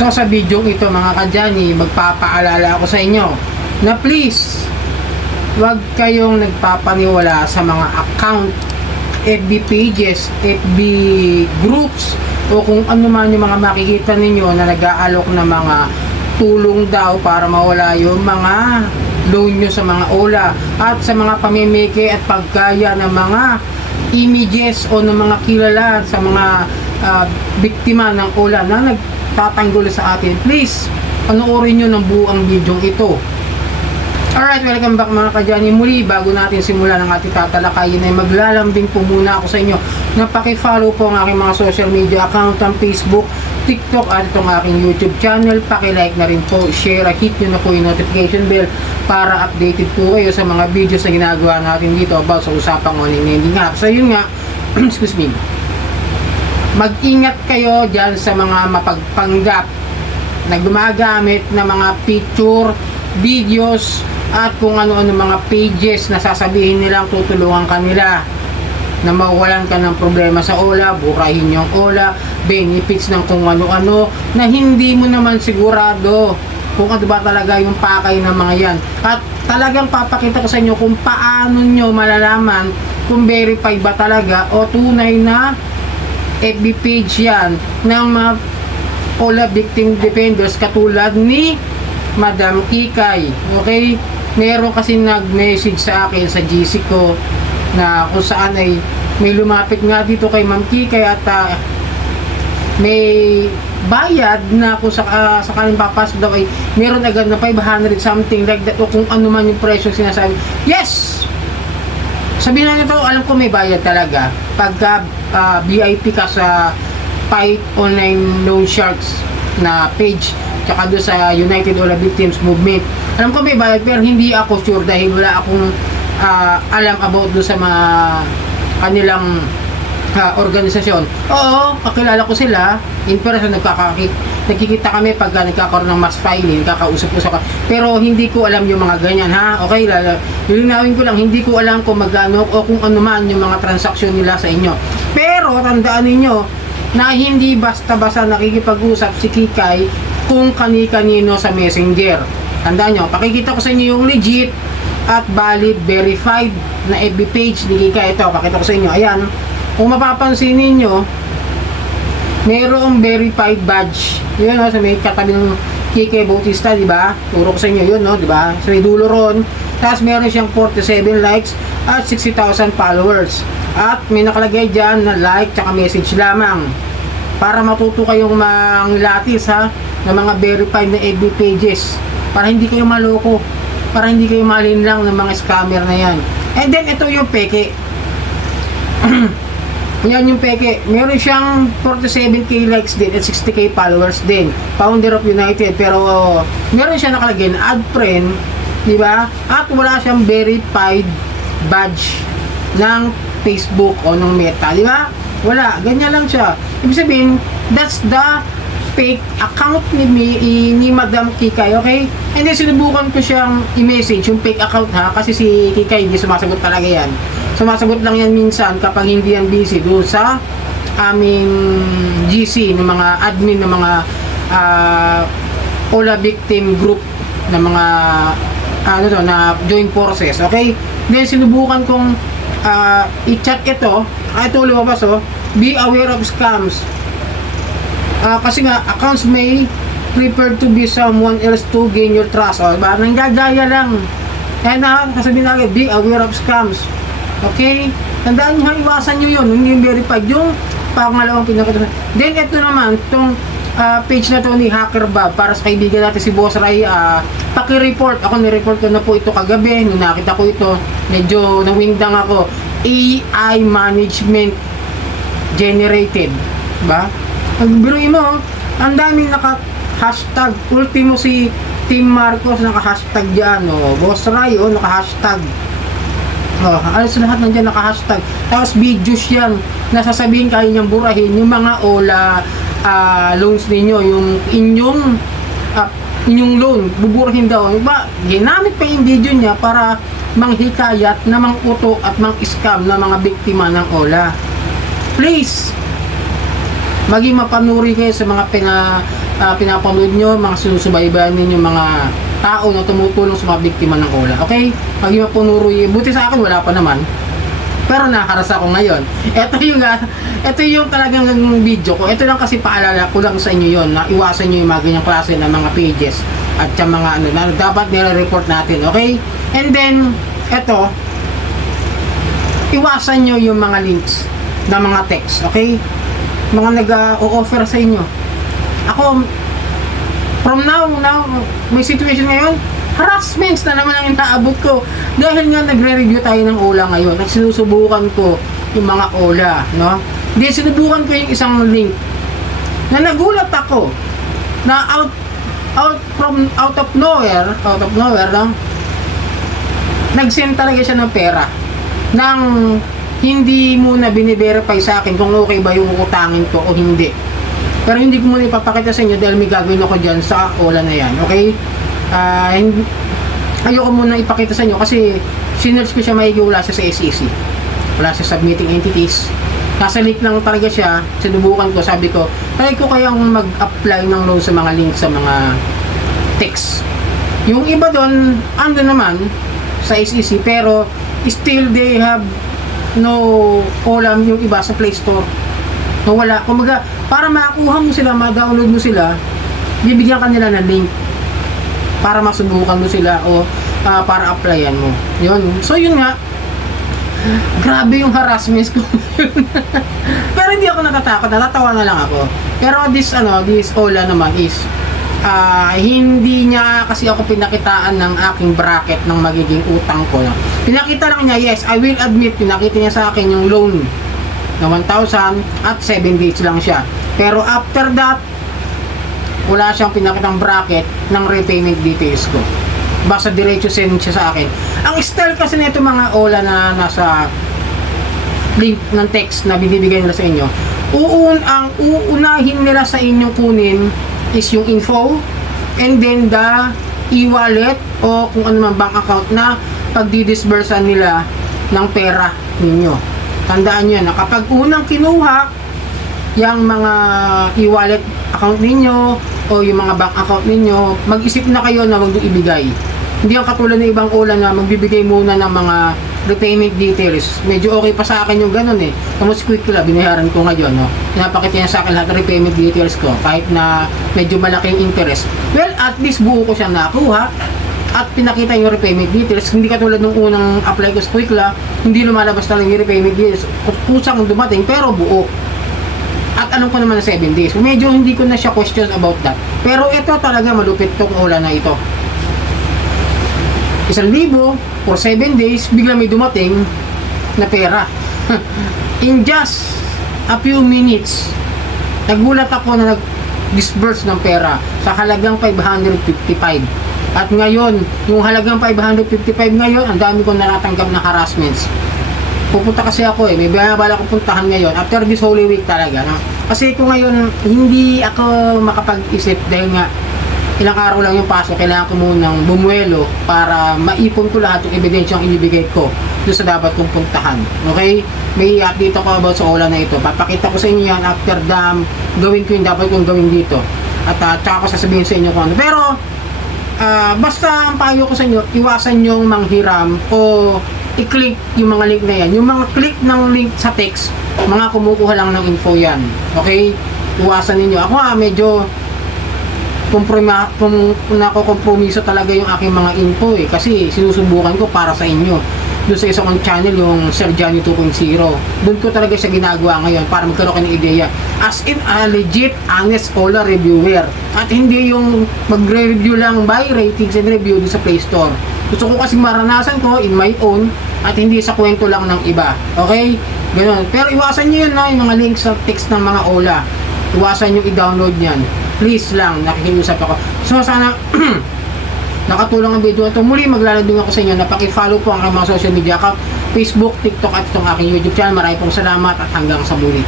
So sa video ito mga kadyani, magpapaalala ako sa inyo na please, huwag kayong nagpapaniwala sa mga account, FB pages, FB groups, o kung ano man yung mga makikita ninyo na nag-aalok na mga tulong daw para mawala yung mga loan nyo sa mga OLA at sa mga pamimiki at pagkaya ng mga images o ng mga kilala sa mga biktima ng OLA na nagtatanggol sa atin. Please, panoorin nyo ng buong video ito. Alright, welcome back mga kadyani. Muli, bago natin simulan ang ating tatalakayin ay maglalambing po muna ako sa inyo na paki-follow po ang aking mga social media account, ang Facebook, TikTok at itong aking YouTube channel. Paki-like na rin po, share at hit nyo na po yung notification bell para updated po kayo sa mga videos na ginagawa natin dito about sa usapang online lending app. So yun nga, excuse me, mag-ingat kayo dyan sa mga mapagpanggap na gumagamit na mga picture, videos at kung ano-ano mga pages na sasabihin nilang tutulungan kanila na mawalan ka ng problema sa OLA, burahin yung OLA, benefits ng kung ano-ano na hindi mo naman sigurado kung ano ba talaga yung pakay ng mga yan. At talagang papakita ko sa inyo kung paano nyo malalaman kung verified ba talaga o tunay na FB page yan ng mga OLA victim defenders katulad ni Madam Kikay. Okay? Meron kasi nag-message sa akin sa GC ko na kung saan ay may lumapit nga dito kay Ma'am Kikay at may bayad na kung sakaling papasok daw ay meron agad na 500 something like that o kung ano man yung presyo sinasabi. Yes! Sabihin na nito, alam ko may bayad talaga pagka VIP ka sa Fight Online Loan Sharks na page tsaka doon sa United OLA Victims Movement. Alam ko may bayad pero hindi ako sure dahil wala akong alam about doon sa mga kanilang organisasyon. Oo, kakilala ko sila in person, nagkikita kami pag nagkakaroon ng mass filing, kakausap-usap ka. Pero hindi ko alam yung mga ganyan, ha? Okay, lilinawin ko lang, hindi ko alam kung magkano o kung ano man yung mga transaksyon nila sa inyo. Pero tandaan ninyo na hindi basta-basta nakikipag-usap si Kikay kung kani-kanino sa messenger. Tandaan nyo, pakikita ko sa inyo yung legit at valid, verified na FB page ni Kikay. Ito, pakita ko sa inyo. Ayan, kung mapapansin ninyo, mayroong verified badge. Yun, no, sa may katabi ng Kikay Bautista, di ba? Turo ko sa inyo yun, no, di ba? Sa may dulo ron. Tapos meron siyang 47 likes at 60,000 followers. At may nakalagay dyan na like tsaka message lamang. Para matuto kayong manglatis, ha, ng mga verified na FB pages. Para hindi kayo maloko. Para hindi kayo malinlang ng mga scammer na yan. And then, ito yung peke. Yan yung peke. Meron siyang 47k likes din at 60k followers din. Founder of United. Pero, meron siya nakalagay na add friend. Diba? At wala siyang verified badge ng Facebook o ng Meta. Diba? Wala. Ganyan lang siya. Ibig sabihin, that's the fake account ni Madam Kikay, okay? And then sinubukan ko siyang i-message yung fake account, ha, kasi si Kikay hindi sumasagot talaga yan. Sumasagot lang yan minsan kapag hindi yan busy doon sa aming GC ng mga admin ng mga OLA victim group na mga na joint forces, okay? Then sinubukan kong i-chat ito, ito lumabas, oh, be aware of scams. Kasi nga, accounts may prefer to be someone else to gain your trust. O, diba? Nanggagaya lang. Kaya na, kasabihin na be aware of scams. Okay? Tandaan nyo, iwasan nyo yun. Hindi yung verified. Yung pangalawang pinakita. Then, ito naman, itong page na to ni Hacker Bob, para sa kaibigan natin si Boss Ray, paki-report. Ako, nireport ko na po ito kagabi. Nung nakita ko ito, medyo nawindang ako. AI management generated. Diba? Pagbiruin mo, ang daming naka-hashtag. Ultimo si Team Marcos, naka-hashtag dyan. Boss Ray, naka-hashtag. Alas lahat nandiyan naka-hashtag. Tapos videos yan. Nasasabihin kayo niyang burahin yung mga OLA loans ninyo. Yung inyong loan, buburahin daw. Diba? Ginamit pa yung video niya para manghikayat na mang-uto at mang-scam na mga biktima ng OLA. Please, maging mapanuri kayo sa mga pinapanood nyo, mga sinusubaybayan ninyo mga tao na tumutulong sa mga biktima ng OLA. Okay? Pag yung punuroy, buti sa akin, wala pa naman. Pero nakaras ako ngayon. Ito yung talagang video ko. Ito lang kasi paalala ko lang sa inyo yon, na iwasan nyo yung mga ganyang klase ng mga pages at yung mga ano na dapat nire-report natin. Okay? And then, ito, iwasan nyo yung mga links na mga text. Okay? Mga nag-o-offer sa inyo. Ako, from now, may situation ngayon, harassments na naman ang inaabot ko dahil nga nagre-review tayo ng OLA ngayon at sinusubukan ko yung mga OLA, no? Hindi, sinubukan ko yung isang link na nagulat ako na out of nowhere lang, nag-send talaga siya ng pera nang hindi muna bine-verify sa akin kung okay ba yung utangin ko o hindi. Pero hindi ko muna ipapakita sa inyo dahil may gagawin ako dyan sa OLA na yan, okay? Ayoko muna ipakita sa inyo kasi sinerge ko siya maigi, wala siya sa SEC, wala siya submitting entities, nasa link lang talaga siya. Sinubukan ko, sabi ko try ko kayang mag-apply ng loan sa mga link sa mga text. Yung iba doon ando naman sa SEC pero still they have no OLA, yung iba sa Play Store no, wala. Kumbaga para makakuha mo sila, ma-download mo sila, bibigyan ka nila ng link para masubukan mo sila o para applyan mo. Yun. So yun nga, grabe yung harassment ko. Pero hindi ako natatakot, natatawa na lang ako. Pero this OLA naman is hindi niya kasi ako pinakitaan ng aking bracket ng magiging utang ko. Pinakita lang niya, yes, I will admit, pinakita niya sa akin yung loan na 1,000 at 7 days lang siya. Pero after that, wala siyang pinakitang bracket ng repayment details ko. Basta diretso send siya sa akin. Ang style kasi nito mga OLA na nasa link ng text na binibigay nila sa inyo, ang uunahin nila sa inyong kunin is yung info and then the e-wallet o kung ano man bank account na pagdi-disbursean nila ng pera ninyo. Tandaan nyo na kapag unang kinuha yung mga e-wallet account ninyo o yung mga bank account ninyo, mag-isip na kayo na huwag nyo ibigay. Hindi ang katulad ng ibang OLA na magbibigay muna ng mga repayment details. Medyo okay pa sa akin yung ganun eh. Tapos quick lang, binayaran ko ngayon. No? Pinapakita niya sa akin lahat ng repayment details ko kahit na medyo malaking interest. Well, at least buo ko siya nakuha at pinakita yung repayment details. Hindi katulad nung unang apply ko sa quick lang, hindi lumalabas talaga yung repayment details. Kusang dumating pero buo. At alam ko naman na 7 days. Medyo hindi ko na siya question about that. Pero ito talaga malupit tong OLA na ito. 1,000 for 7 days, bigla may dumating na pera. In just a few minutes, nagulat ako na nag-disburse ng pera sa halagang 555. At ngayon, yung halagang 555 ngayon, ang dami kong natatanggap na harassments. Pupunta kasi ako may bala ko puntahan ngayon after this Holy Week talaga, no? Kasi kung ngayon hindi ako makapag-isip dahil nga ilang araw lang yung pasok, kailangan ko munang bumuelo para maipon ko lahat yung ebidensyang inibigay ko doon sa dapat kong puntahan. Okay? May update ako about sa OLA na ito. Papakita ko sa inyo yan after gawin ko yung dapat kong gawin dito. At tsaka ko sasabihin sa inyo kung ano. Pero basta ang payo ko sa inyo, iwasan yung manghiram o i-click yung mga link na yan. Yung mga click ng link sa text, mga kumukuha lang ng info yan. Okay? Iwasan ninyo. Ako medyo nakokompromiso talaga yung aking mga info kasi sinusubukan ko para sa inyo. Doon sa isang channel, yung Sir Johnny 2.0, doon ko talaga siya ginagawa ngayon para magkaroon kayo ng ideya. As in a legit, honest OLA reviewer. At hindi yung magre-review lang by ratings and review doon sa Play Store. Gusto ko kasi maranasan ko in my own at hindi sa kwento lang ng iba. Okay? Ganun. Pero iwasan nyo yun, no? Yung mga links sa text ng mga OLA. Iwasan nyo i-download yan. Please lang, nakikiusap ako. So sana nakatulong ang video ito. Muli maglalanding ako sa inyo na paki-follow po ang mga social media account, Facebook, TikTok at itong aking YouTube channel. Maraming pong salamat at hanggang sa muli.